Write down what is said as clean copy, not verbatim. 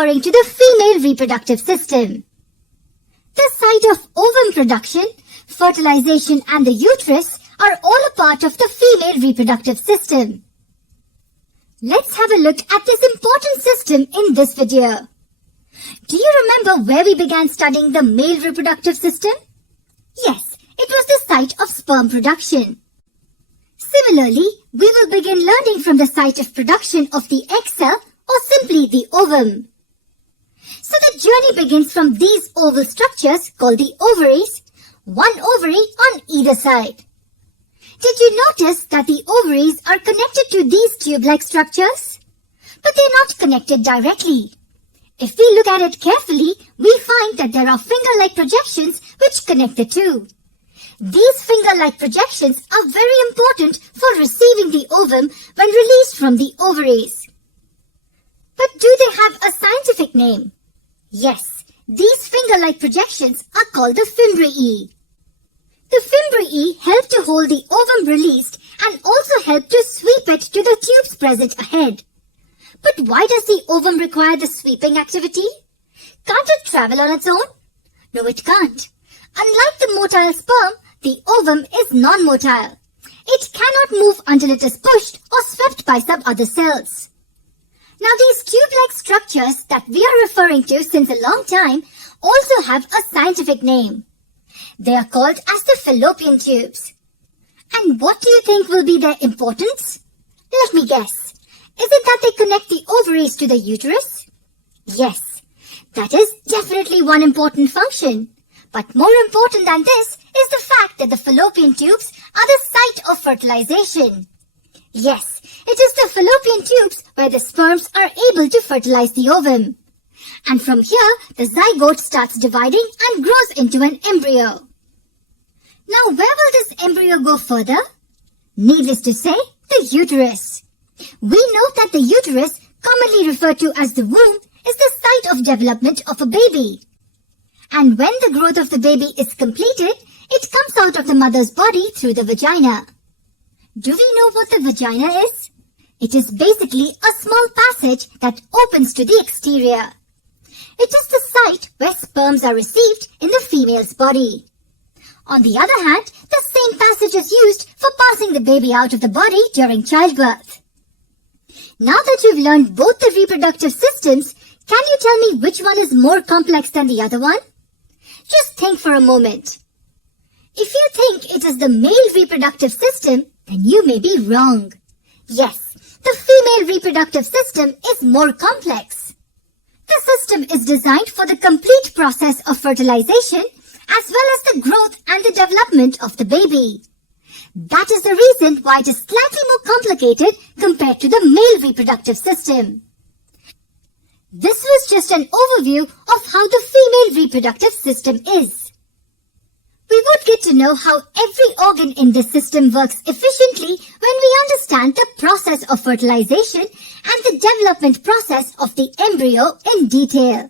referring to the female reproductive system. The site of ovum production, fertilization and the uterus are all a part of the female reproductive system. Let's have a look at this important system in this video. Do you remember where we began studying the male reproductive system? Yes, it was the site of sperm production. Similarly, we will begin learning from the site of production of the egg cell or simply the ovum. So the journey begins from these oval structures called the ovaries, one ovary on either side. Did you notice that the ovaries are connected to these tube-like structures? But they're not connected directly. If we look at it carefully, we'll find that there are finger-like projections which connect the two. These finger-like projections are very important for receiving the ovum when released from the ovaries. But do they have a scientific name? Yes, these finger-like projections are called the fimbriae. The fimbriae help to hold the ovum released and also help to sweep it to the tubes present ahead. But why does the ovum require the sweeping activity? Can't it travel on its own? No, it can't. Unlike the motile sperm, the ovum is non-motile. It cannot move until it is pushed or swept by some other cells. Now these tube-like structures that we are referring to since a long time also have a scientific name. They are called as the fallopian tubes. And what do you think will be their importance? Let me guess. Is it that they connect the ovaries to the uterus? Yes, that is definitely one important function. But more important than this is the fact that the fallopian tubes are the site of fertilization. Yes, it is the fallopian tubes where the sperms are able to fertilize the ovum. And from here, the zygote starts dividing and grows into an embryo. Now, where will this embryo go further? Needless to say, the uterus. We know that the uterus, commonly referred to as the womb, is the site of development of a baby. And when the growth of the baby is completed, it comes out of the mother's body through the vagina. Do we know what the vagina is? It is basically a small passage that opens to the exterior. It is the site where sperms are received in the female's body. On the other hand, the same passage is used for passing the baby out of the body during childbirth. Now that you've learned both the reproductive systems, can you tell me which one is more complex than the other one? Just think for a moment. If you think it is the male reproductive system, then you may be wrong. Yes, the female reproductive system is more complex. The system is designed for the complete process of fertilization as well as the growth and the development of the baby. That is the reason why it is slightly more complicated compared to the male reproductive system. This was just an overview of how the female reproductive system is. We would get to know how every organ in this system works efficiently when we understand the process of fertilization and the development process of the embryo in detail.